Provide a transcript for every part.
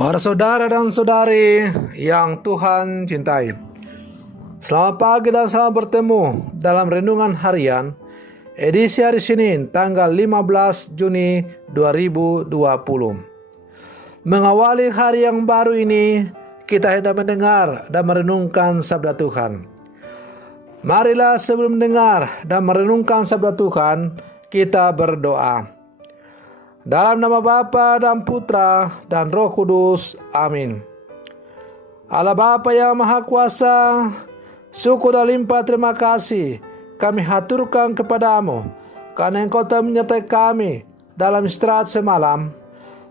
Para saudara dan saudari yang Tuhan cintai, selamat pagi dan selamat bertemu dalam Renungan Harian edisi hari Senin tanggal 15 Juni 2020. Mengawali hari yang baru ini, kita hendak mendengar dan merenungkan sabda Tuhan. Marilah sebelum mendengar dan merenungkan sabda Tuhan, kita berdoa. Dalam nama Bapa dan Putra dan Roh Kudus. Amin. Allah Bapa yang Maha Kuasa, syukur dan limpah terima kasih kami haturkan kepadamu, karena Engkau telah menyertai kami dalam istirahat semalam,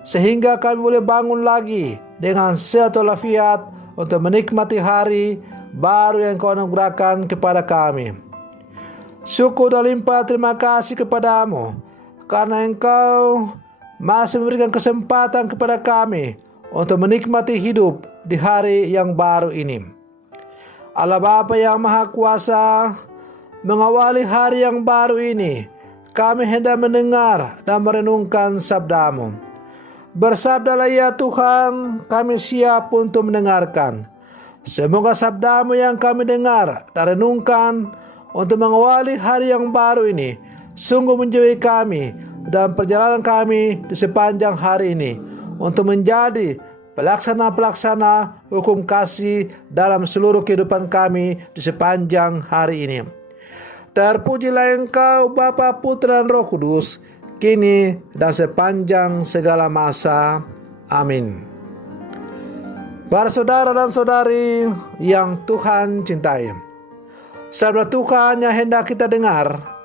sehingga kami boleh bangun lagi dengan sehat walafiat untuk menikmati hari baru yang Engkau anugerahkan kepada kami. Syukur dan limpah terima kasih kepadamu, karena Engkau masih memberikan kesempatan kepada kami untuk menikmati hidup di hari yang baru ini. Allah Bapa yang Maha Kuasa, mengawali hari yang baru ini, kami hendak mendengar dan merenungkan sabda-Mu. Bersabdalah ya Tuhan, kami siap untuk mendengarkan. Semoga sabda-Mu yang kami dengar dan renungkan untuk mengawali hari yang baru ini sungguh menjauhi kami dalam perjalanan kami di sepanjang hari ini, untuk menjadi pelaksana-pelaksana hukum kasih dalam seluruh kehidupan kami di sepanjang hari ini. Terpujilah Engkau Bapa, Putra dan Roh Kudus, kini dan sepanjang segala masa. Amin. Para saudara dan saudari yang Tuhan cintai, sabda Tuhan yang hendak kita dengar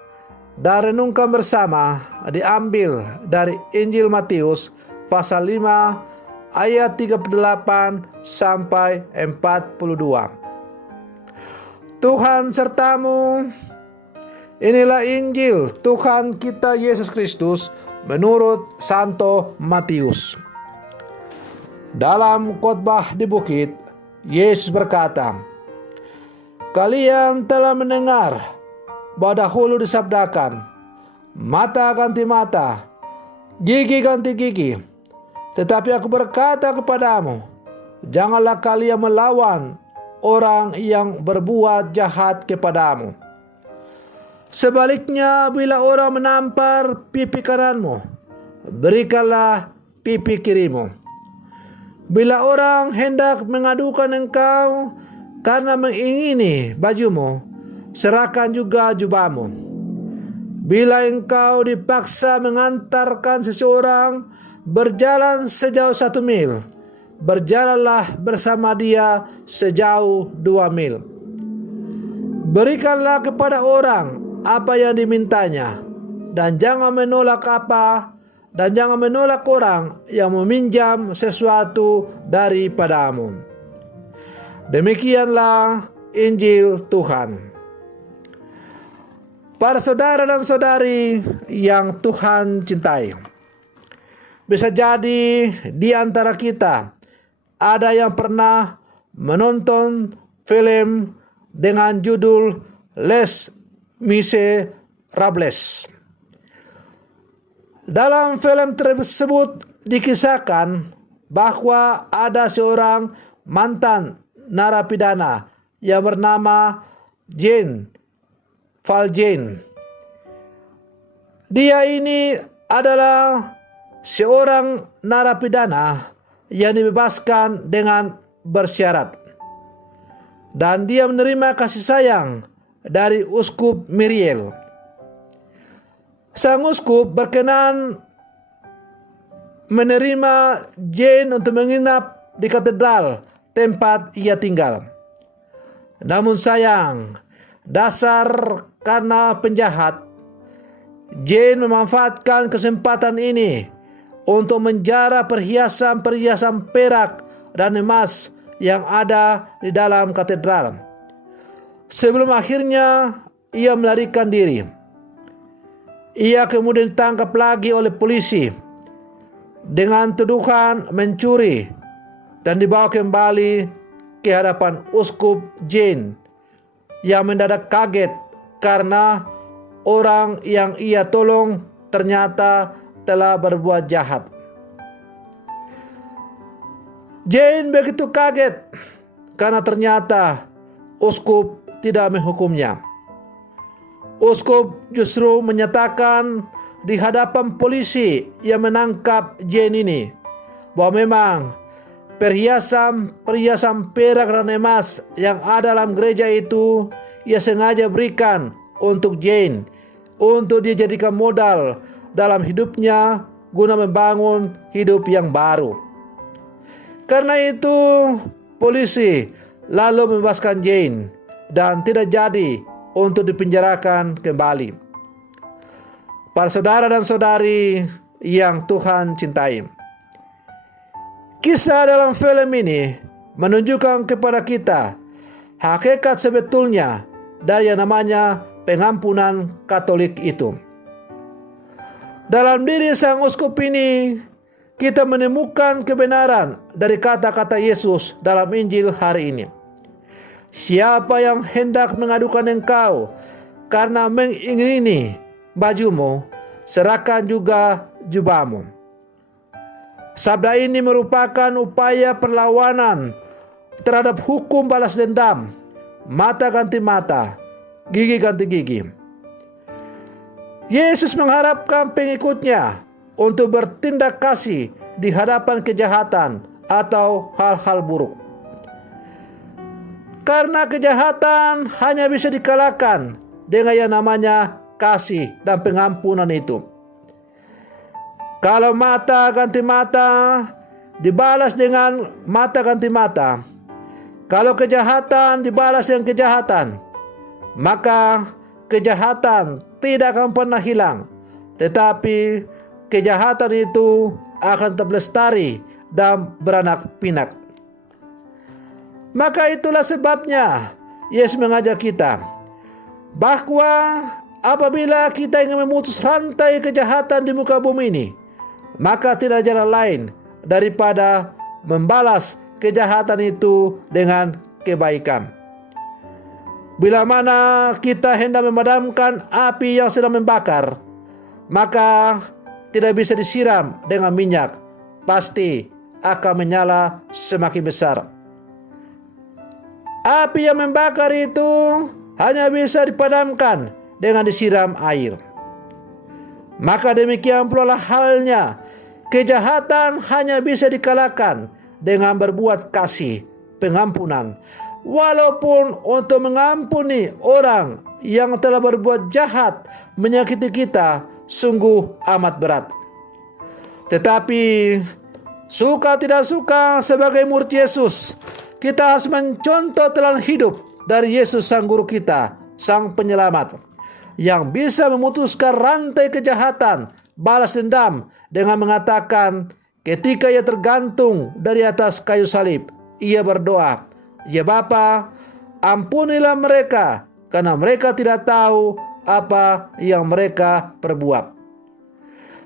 dan renungkan bersama diambil dari Injil Matius pasal 5 ayat 38 sampai 42. Tuhan sertamu. Inilah Injil Tuhan kita Yesus Kristus menurut Santo Matius. Dalam khotbah di bukit, Yesus berkata, "Kalian telah mendengar bahwa dahulu disabdakan, mata ganti mata, gigi ganti gigi. Tetapi aku berkata kepadamu, janganlah kalian melawan orang yang berbuat jahat kepadamu. Sebaliknya, bila orang menampar pipi kananmu, berikanlah pipi kirimu. Bila orang hendak mengadukan engkau karena mengingini bajumu, serahkan juga jubahmu. Bila engkau dipaksa mengantarkan seseorang berjalan sejauh 1 mil, berjalanlah bersama dia sejauh 2 mil. Berikanlah kepada orang apa yang dimintanya, dan jangan menolak orang yang meminjam sesuatu daripadamu." Demikianlah Injil Tuhan. Para saudara dan saudari yang Tuhan cintai, bisa jadi di antara kita ada yang pernah menonton film dengan judul Les Miserables. Dalam film tersebut dikisahkan bahwa ada seorang mantan narapidana yang bernama Jean Valjean. Dia ini adalah seorang narapidana yang dibebaskan dengan bersyarat, dan dia menerima kasih sayang dari Uskup Myriel. Sang uskup berkenan menerima Jane untuk menginap di katedral tempat ia tinggal. Namun sayang, dasar karena penjahat, Jane memanfaatkan kesempatan ini untuk menjara perhiasan-perhiasan perak dan emas yang ada di dalam katedral. Sebelum akhirnya ia melarikan diri. Ia kemudian ditangkap lagi oleh polisi dengan tuduhan mencuri dan dibawa kembali ke hadapan Uskup Jane, yang mendadak kaget karena orang yang ia tolong ternyata telah berbuat jahat. Jane begitu kaget karena ternyata uskup tidak menghukumnya. Uskup justru menyatakan di hadapan polisi yang menangkap Jane ini bahwa memang perhiasan perak dan emas yang ada dalam gereja itu ia sengaja berikan untuk Jane untuk dijadikan modal dalam hidupnya guna membangun hidup yang baru. Karena itu polisi lalu membebaskan Jane dan tidak jadi untuk dipenjarakan kembali. Para saudara dan saudari yang Tuhan cintai, kisah dalam film ini menunjukkan kepada kita hakikat sebetulnya dari yang namanya pengampunan Katolik itu. Dalam diri sang uskup ini, kita menemukan kebenaran dari kata-kata Yesus dalam Injil hari ini. Siapa yang hendak mengadukan engkau karena mengingini bajumu, serahkan juga jubahmu. Sabda ini merupakan upaya perlawanan terhadap hukum balas dendam, mata ganti mata, gigi ganti gigi. Yesus mengharapkan pengikutnya untuk bertindak kasih di hadapan kejahatan atau hal-hal buruk. Karena kejahatan hanya bisa dikalahkan dengan yang namanya kasih dan pengampunan itu. Kalau mata ganti mata dibalas dengan mata ganti mata, kalau kejahatan dibalas dengan kejahatan, maka kejahatan tidak akan pernah hilang, tetapi kejahatan itu akan tetap lestari dan beranak pinak. Maka itulah sebabnya Yesus mengajak kita bahwa apabila kita ingin memutus rantai kejahatan di muka bumi ini, maka tidak jalan lain daripada membalas kejahatan itu dengan kebaikan. Bila mana kita hendak memadamkan api yang sedang membakar, maka tidak bisa disiram dengan minyak, pasti akan menyala semakin besar. Api yang membakar itu hanya bisa dipadamkan dengan disiram air. Maka demikian pula halnya, kejahatan hanya bisa dikalahkan dengan berbuat kasih, pengampunan. Walaupun untuk mengampuni orang yang telah berbuat jahat, menyakiti kita, sungguh amat berat. Tetapi suka tidak suka sebagai murid Yesus, kita harus mencontoh teladan hidup dari Yesus sang guru kita, sang penyelamat, yang bisa memutuskan rantai kejahatan, balas dendam dengan mengatakan ketika ia tergantung dari atas kayu salib, ia berdoa, "Ya Bapa, ampunilah mereka, karena mereka tidak tahu apa yang mereka perbuat."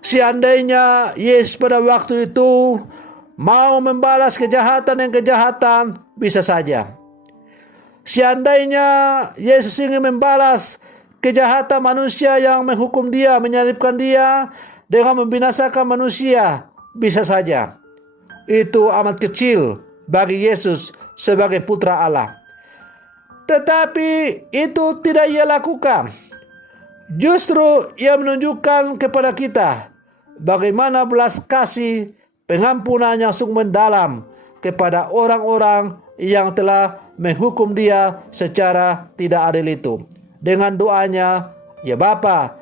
Seandainya Yesus pada waktu itu mau membalas kejahatan yang kejahatan, bisa saja. Seandainya Yesus ingin membalas kejahatan manusia yang menghukum dia, menyalibkan dia dengan membinasakan manusia, bisa saja. Itu amat kecil bagi Yesus sebagai putra Allah. Tetapi itu tidak ia lakukan. Justru ia menunjukkan kepada kita bagaimana belas kasih, pengampunan yang sungguh mendalam kepada orang-orang yang telah menghukum dia secara tidak adil itu. Dengan doanya, "Ya Bapa,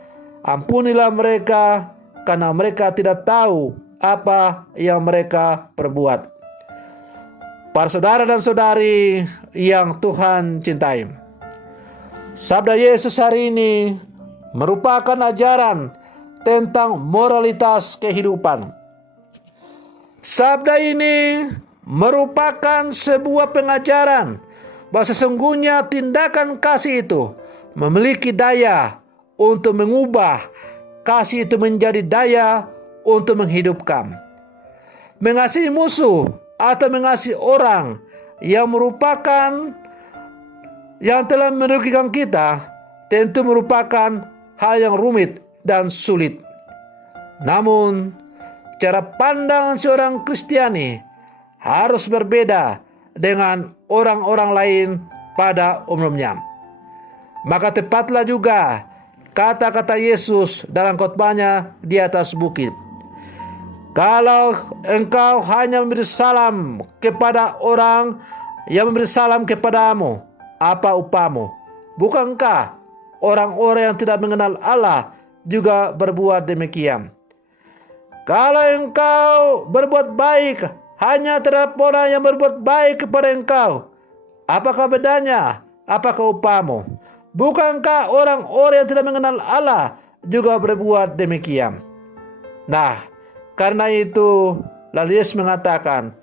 ampunilah mereka karena mereka tidak tahu apa yang mereka perbuat." Para saudara dan saudari yang Tuhan cintai, sabda Yesus hari ini merupakan ajaran tentang moralitas kehidupan. Sabda ini merupakan sebuah pengajaran bahwa sesungguhnya tindakan kasih itu memiliki daya untuk mengubah, kasih itu menjadi daya untuk menghidupkan. Mengasihi musuh atau mengasihi orang yang merupakan yang telah merugikan kita tentu merupakan hal yang rumit dan sulit. Namun cara pandang seorang Kristiani harus berbeda dengan orang-orang lain pada umumnya. Maka tepatlah juga kata-kata Yesus dalam khotbahnya di atas bukit. Kalau engkau hanya memberi salam kepada orang yang memberi salam kepadamu, apa upamu? Bukankah orang-orang yang tidak mengenal Allah juga berbuat demikian? Kalau engkau berbuat baik hanya terhadap orang yang berbuat baik kepada engkau, apakah bedanya? Apakah upamu? Bukankah orang-orang yang tidak mengenal Allah juga berbuat demikian? Nah, karena itu lalu Yesus mengatakan,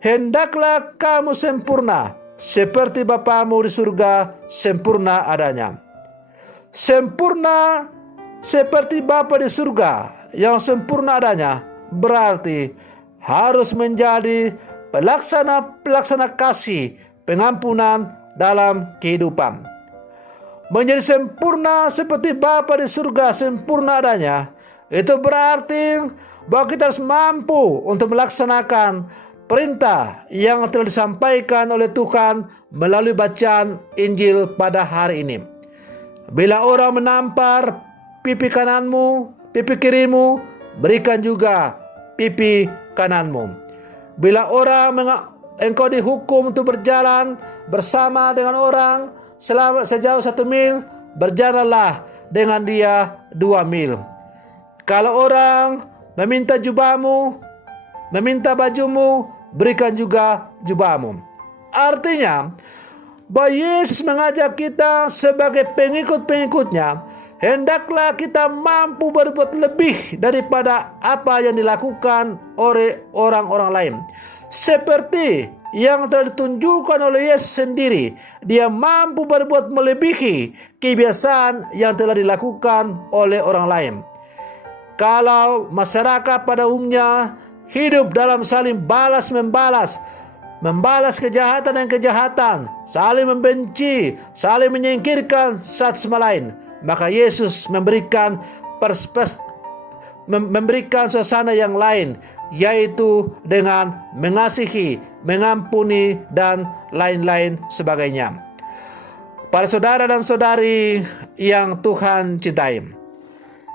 hendaklah kamu sempurna seperti Bapamu di surga sempurna adanya. Sempurna seperti Bapa di surga yang sempurna adanya berarti harus menjadi pelaksana kasih pengampunan dalam kehidupan. Menjadi sempurna seperti Bapa di surga sempurna adanya, itu berarti bahwa kita harus mampu untuk melaksanakan perintah yang telah disampaikan oleh Tuhan melalui bacaan Injil pada hari ini. Bila orang menampar pipi kananmu, pipi kirimu, berikan juga pipi kananmu. Bila engkau dihukum untuk berjalan bersama dengan orang sejauh 1 mil, berjalanlah dengan dia 2 mil. Kalau orang meminta jubahmu, meminta bajumu, berikan juga jubahmu. Artinya, bahwa Yesus mengajak kita sebagai pengikut-pengikutnya, hendaklah kita mampu berbuat lebih daripada apa yang dilakukan oleh orang-orang lain. Seperti yang telah ditunjukkan oleh Yesus sendiri, dia mampu berbuat melebihi kebiasaan yang telah dilakukan oleh orang lain. Kalau masyarakat pada umumnya hidup dalam saling balas-membalas, membalas kejahatan dan kejahatan, saling membenci, saling menyingkirkan satu sama lain, maka Yesus memberikan suasana yang lain, yaitu dengan mengasihi, mengampuni, dan lain-lain sebagainya. Para saudara dan saudari yang Tuhan cintai,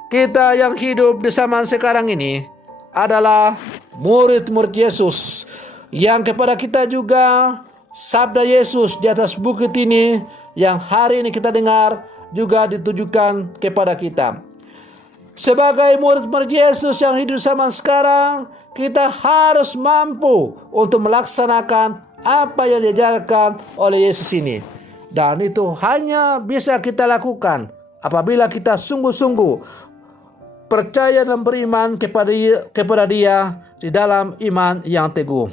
kita yang hidup di zaman sekarang ini adalah murid-murid Yesus, yang kepada kita juga sabda Yesus di atas bukit ini yang hari ini kita dengar juga ditujukan kepada kita. Sebagai murid-murid Yesus yang hidup zaman sekarang, kita harus mampu untuk melaksanakan apa yang diajarkan oleh Yesus ini. Dan itu hanya bisa kita lakukan apabila kita sungguh-sungguh percaya dan beriman kepada Dia di dalam iman yang teguh.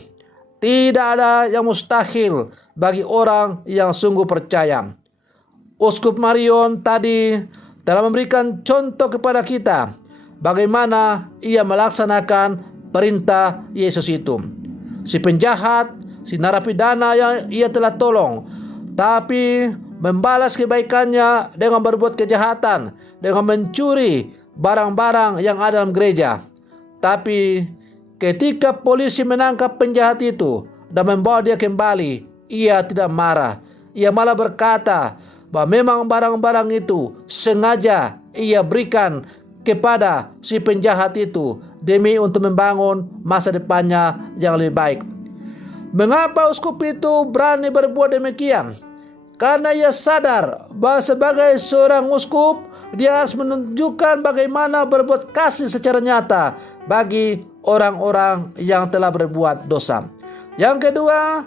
Tidak ada yang mustahil bagi orang yang sungguh percaya. Uskup Marion tadi telah memberikan contoh kepada kita bagaimana ia melaksanakan perintah Yesus itu. Si penjahat, si narapidana yang ia telah tolong, tapi membalas kebaikannya dengan berbuat kejahatan, dengan mencuri barang-barang yang ada dalam gereja. Tapi ketika polisi menangkap penjahat itu dan membawa dia kembali, ia tidak marah. Ia malah berkata bahwa memang barang-barang itu sengaja ia berikan kepada si penjahat itu demi untuk membangun masa depannya yang lebih baik. Mengapa uskup itu berani berbuat demikian? Karena ia sadar bahwa sebagai seorang uskup, dia harus menunjukkan bagaimana berbuat kasih secara nyata bagi orang-orang yang telah berbuat dosa. Yang kedua,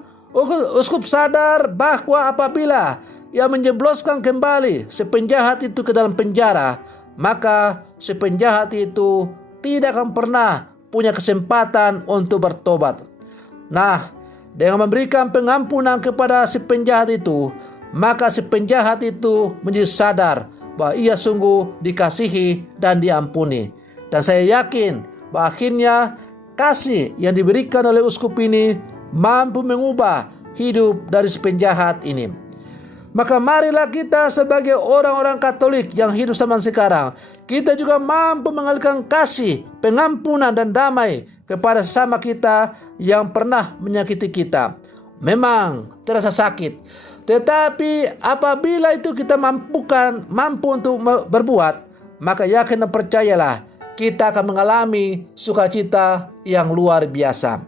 uskup sadar bahwa apabila ia menjebloskan kembali si penjahat itu ke dalam penjara, maka si penjahat itu tidak akan pernah punya kesempatan untuk bertobat. Nah, dengan memberikan pengampunan kepada si penjahat itu, maka si penjahat itu menjadi sadar bahwa ia sungguh dikasihi dan diampuni. Dan saya yakin bahwa akhirnya kasih yang diberikan oleh uskup ini mampu mengubah hidup dari si penjahat ini. Maka marilah kita sebagai orang-orang Katolik yang hidup zaman sekarang, kita juga mampu mengalihkan kasih, pengampunan dan damai kepada sesama kita yang pernah menyakiti kita. Memang terasa sakit, tetapi apabila itu kita mampu untuk berbuat, maka yakin dan percayalah kita akan mengalami sukacita yang luar biasa.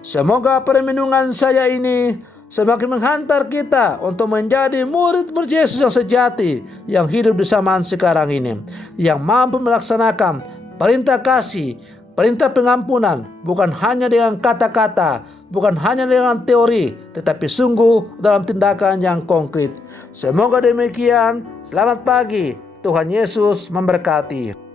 Semoga permenungan saya ini semakin menghantar kita untuk menjadi murid-murid Yesus yang sejati, yang hidup di zaman sekarang ini, yang mampu melaksanakan perintah kasih, perintah pengampunan, bukan hanya dengan kata-kata, bukan hanya dengan teori, tetapi sungguh dalam tindakan yang konkret. Semoga demikian. Selamat pagi. Tuhan Yesus memberkati.